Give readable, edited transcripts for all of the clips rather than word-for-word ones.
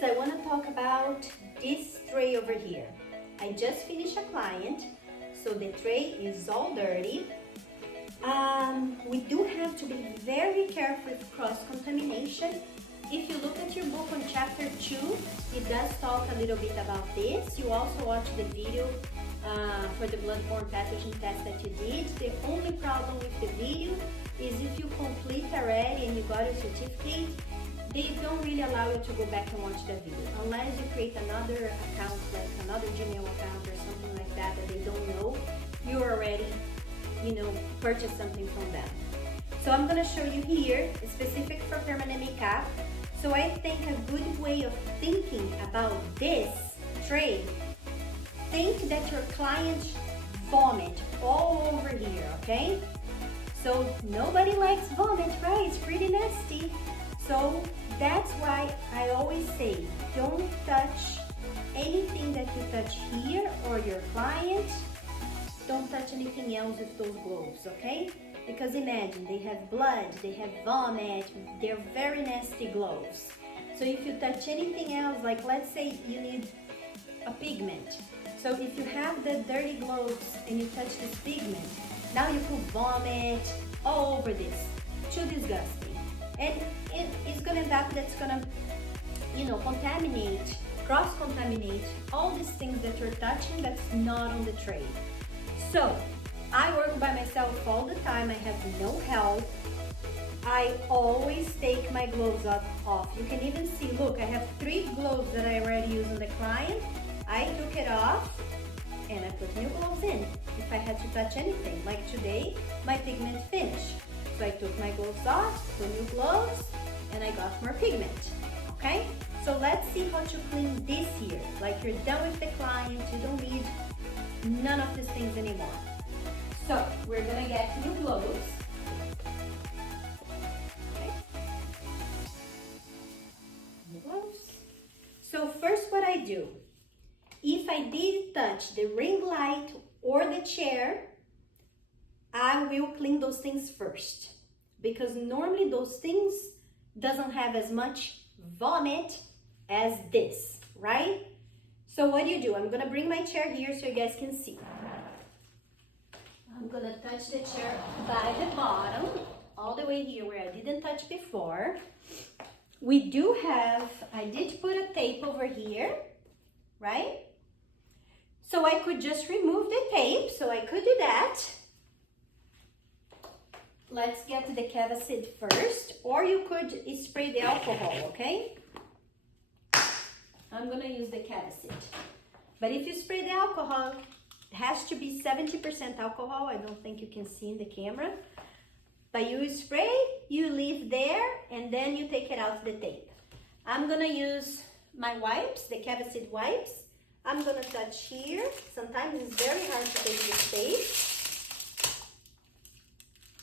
artists, I want to talk about this tray over here. I just finished a client, so the tray is all dirty. We do have to be very careful with cross-contamination. If you look at your book on chapter 2, it does talk a little bit about this. You also watch the video for the bloodborne pathogen test that you did. The only problem with the video is if you complete already and you got your certificate, they don't really allow you to go back and watch the video unless you create another account, like another Gmail account or something like that they don't know you already, purchased something from them. So I'm gonna show you here, specific for permanent makeup. So I think a good way of thinking about this tray, think that your client vomit all over here, okay? So nobody likes vomit, right? It's pretty nasty. So that's why I always say, don't touch anything that you touch here or your client. Don't touch anything else with those gloves, okay? Because imagine, they have blood, they have vomit, they're very nasty gloves. So if you touch anything else, like let's say you need a pigment. So if you have the dirty gloves and you touch this pigment, now you could vomit all over this. Too disgusting. And it's gonna end up, that's gonna, contaminate, cross-contaminate all these things that you're touching that's not on the tray. So I work by myself all the time. I have no help. I always take my gloves off. You can even see, look, I have 3 gloves that I already used on the client. I took it off and I put new gloves in if I had to touch anything. Like today, my pigment finished. So I took my gloves off, put new gloves, and I got more pigment, okay? So let's see how to clean this here. Like you're done with the client, you don't need none of these things anymore. So we're gonna get new gloves. Okay. New gloves. So first what I do, if I did touch the ring light or the chair, I will clean those things first. Because normally those things doesn't have as much vomit as this, right? So what do? I'm gonna bring my chair here so you guys can see. I'm gonna touch the chair by the bottom, all the way here where I didn't touch before. We do have, I did put a tape over here, right? So I could just remove the tape, so I could do that. Let's get to the Cavacid first, or you could spray the alcohol, okay? I'm gonna use the Cavacid. But if you spray the alcohol, it has to be 70% alcohol. I don't think you can see in the camera. But you spray, you leave there, and then you take it out the tape. I'm gonna use my wipes, the Cavacid wipes. I'm gonna touch here. Sometimes it's very hard to take this tape.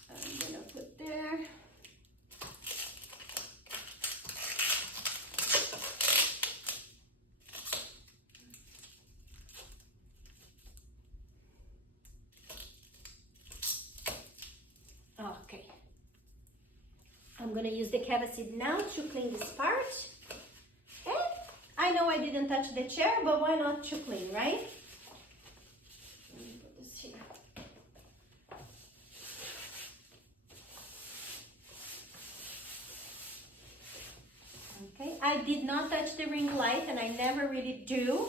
I'm gonna put there. Okay. I'm gonna use the Cavacid now to clean this part. And I know I didn't touch the chair, but why not to clean, right? Let me put this here. Okay, I did not touch the ring light, and I never really do.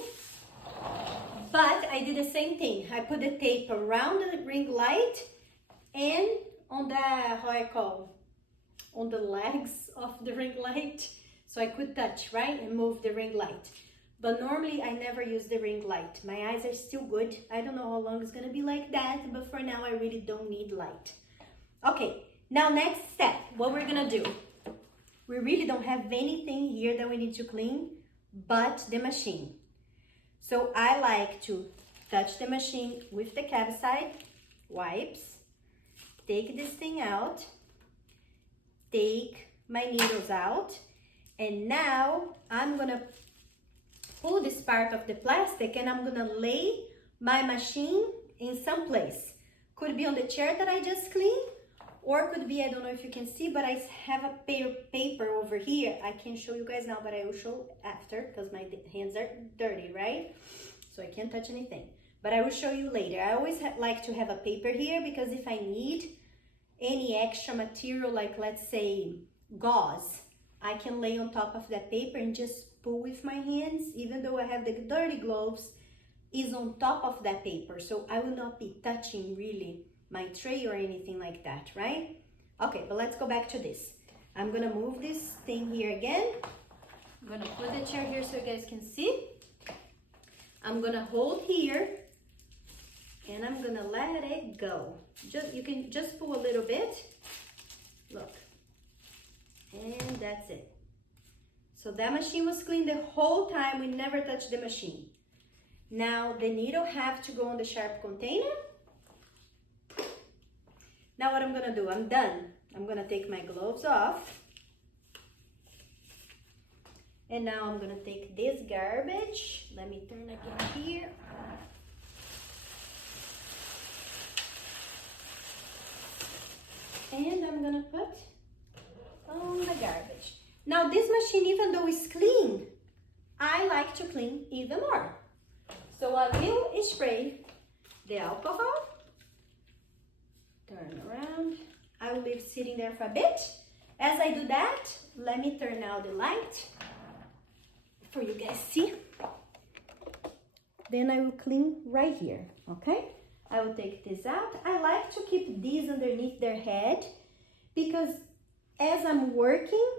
But I did the same thing. I put the tape around the ring light and on the, how I call, on the legs of the ring light. So I could touch, right, and move the ring light. But normally I never use the ring light. My eyes are still good. I don't know how long it's gonna be like that, but for now I really don't need light. Okay, now next step, what we're gonna do. We really don't have anything here that we need to clean but the machine. So I like to touch the machine with the Cavacid wipes, take this thing out, take my needles out, and now I'm gonna pull this part of the plastic and I'm gonna lay my machine in some place. Could be on the chair that I just cleaned, Or could be, I don't know if you can see, but I have a paper over here. I can show you guys now, but I will show after because my hands are dirty, right? So I can't touch anything. But I will show you later. I always like to have a paper here because if I need any extra material, like let's say gauze, I can lay on top of that paper and just pull with my hands, even though I have the dirty gloves, is on top of that paper. So I will not be touching really my tray or anything like that, right? Okay, but let's go back to this. I'm gonna move this thing here again. I'm gonna put the chair here so you guys can see. I'm gonna hold here and I'm gonna let it go. You can just pull a little bit. Look. And that's it. So that machine was clean the whole time. We never touched the machine. Now the needle have to go on the sharp container. Now what I'm gonna do, I'm done. I'm gonna take my gloves off. And now I'm gonna take this garbage. Let me turn again here. And I'm gonna put on the garbage. Now this machine, even though it's clean, I like to clean even more. So I will spray the alcohol. Turn around. I will leave sitting there for a bit. As I do that, let me turn out the light for you guys see. Then I will clean right here, okay? I will take this out. I like to keep these underneath their head because as I'm working,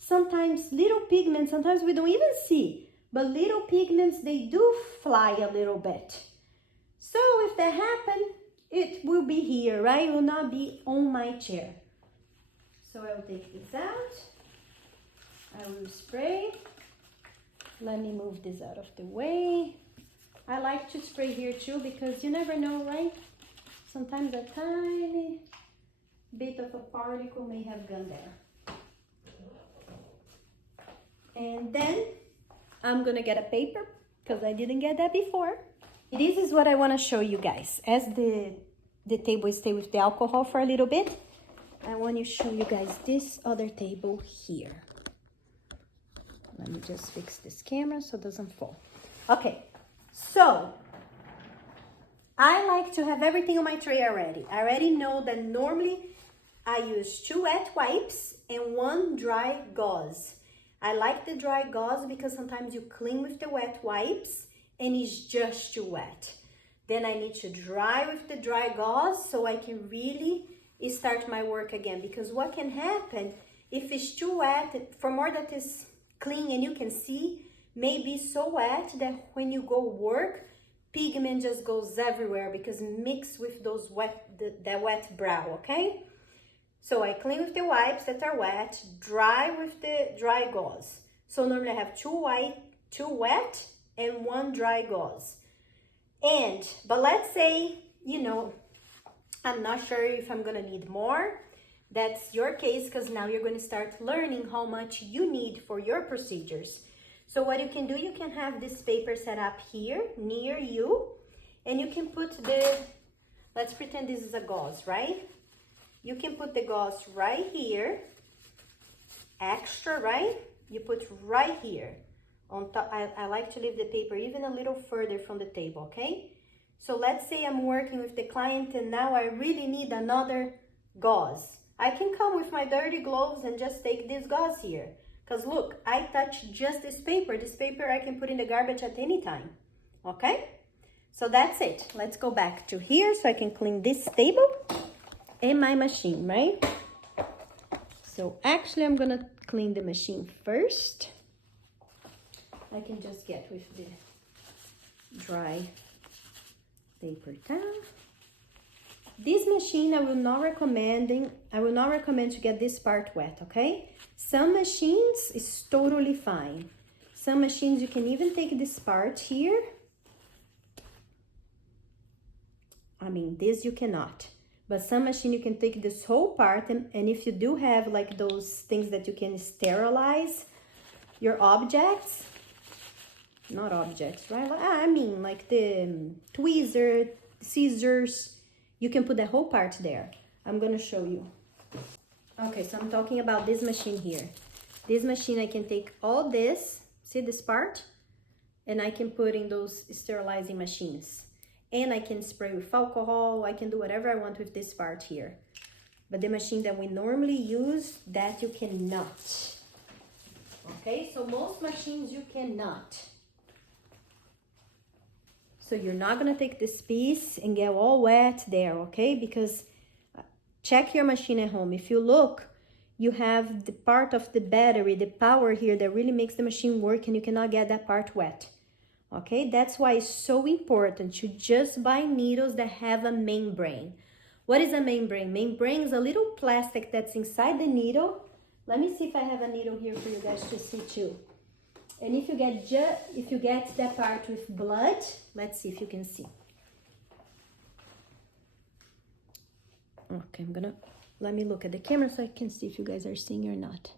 sometimes little pigments, sometimes we don't even see, but little pigments, they do fly a little bit. So if that happens, it will be here, right? It will not be on my chair. So I will take this out. I will spray. Let me move this out of the way. I like to spray here too because you never know, right? Sometimes a tiny bit of a particle may have gone there. And then I'm gonna get a paper because I didn't get that before. This is what I want to show you guys. As the table stay with the alcohol for a little bit, I want to show you guys this other table here. Let me just fix this camera so it doesn't fall. Okay, so I like to have everything on my tray already. I already know that normally I use 2 wet wipes and 1 dry gauze. I like the dry gauze because sometimes you clean with the wet wipes and it's just too wet. Then I need to dry with the dry gauze so I can really start my work again. Because what can happen if it's too wet, for more that is clean and you can see, may be so wet that when you go work, pigment just goes everywhere because mixed with those the wet brow, okay? So I clean with the wipes that are wet, dry with the dry gauze. So normally I have 2 wet and 1 dry gauze. But let's say, you know, I'm not sure if I'm gonna need more. That's your case because now you're going to start learning how much you need for your procedures. So what you can do, you can have this paper set up here near you and you can put let's pretend this is a gauze, right? You can put the gauze right here, extra, right? You put right here on top. I like to leave the paper even a little further from the table, okay? So let's say I'm working with the client and now I really need another gauze. I can come with my dirty gloves and just take this gauze here. Because look, I touch just this paper. This paper I can put in the garbage at any time, okay? So that's it. Let's go back to here so I can clean this table and my machine, right? So actually I'm gonna clean the machine first. I can just get with the dry paper towel. This machine I will not recommend to get this part wet, okay? Some machines is totally fine. Some machines you can even take this part here. I mean, this you cannot. But some machine you can take this whole part and if you do have like those things that you can sterilize your objects, not objects, right? I mean like the tweezer, scissors, you can put the whole part there. I'm gonna show you Okay, so I'm talking about this machine here. This machine, I can take all this, see this part? And I can put in those sterilizing machines. And I can spray with alcohol, I can do whatever I want with this part here. But the machine that we normally use, that you cannot. Okay, so most machines you cannot. So you're not gonna take this piece and get all wet there, okay? Because check your machine at home. If you look, you have the part of the battery, the power here that really makes the machine work, and you cannot get that part wet. Okay, that's why it's so important to just buy needles that have a membrane. What is a membrane? Membrane is a little plastic that's inside the needle. Let me see if I have a needle here for you guys to see too. And if you get that part with blood, let's see if you can see. Okay, let me look at the camera so I can see if you guys are seeing or not.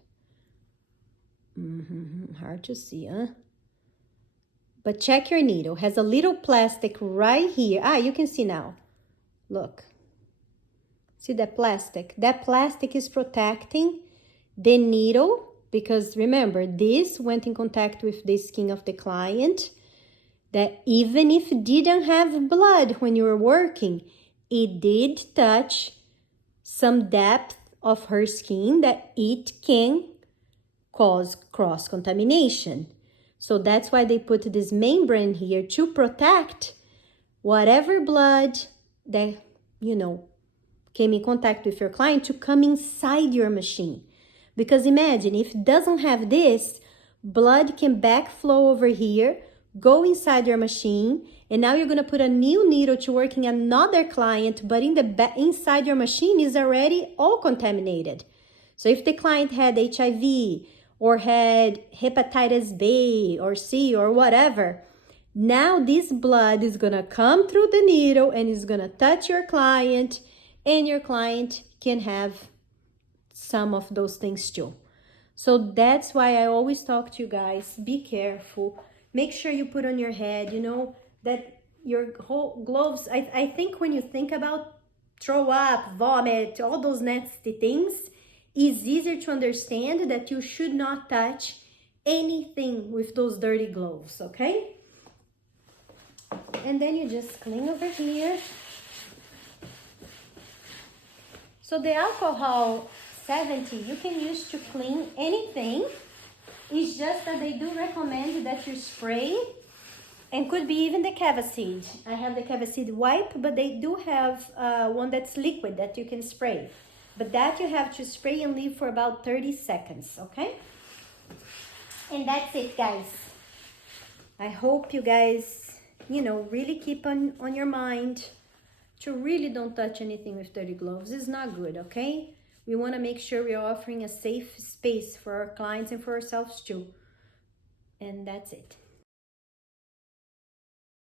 Hard to see, huh? But check your needle. Has a little plastic right here. Ah, you can see now. Look. See that plastic? That plastic is protecting the needle because remember, this went in contact with the skin of the client. That even if it didn't have blood when you were working, it did touch some depth of her skin that it can cause cross-contamination. So that's why they put this membrane here to protect whatever blood that, came in contact with your client to come inside your machine. Because imagine, if it doesn't have this, blood can backflow over here, go inside your machine, and now you're gonna put a new needle to work in another client, but inside your machine is already all contaminated. So if the client had HIV, or had hepatitis B or C or whatever, now this blood is gonna come through the needle and is gonna touch your client, and your client can have some of those things too. So that's why I always talk to you guys, be careful. Make sure you put on your head, that your whole gloves, I think when you think about throw up, vomit, all those nasty things, it's easier to understand that you should not touch anything with those dirty gloves, okay? And then you just clean over here. So the alcohol 70 you can use to clean anything. It's just that they do recommend that you spray, and could be even the Cavacid. I have the Cavacid wipe, but they do have one that's liquid that you can spray. But that you have to spray and leave for about 30 seconds, okay? And that's it, guys. I hope you guys, really keep on your mind to really don't touch anything with dirty gloves. It's not good, okay? We want to make sure we're offering a safe space for our clients and for ourselves too. And that's it.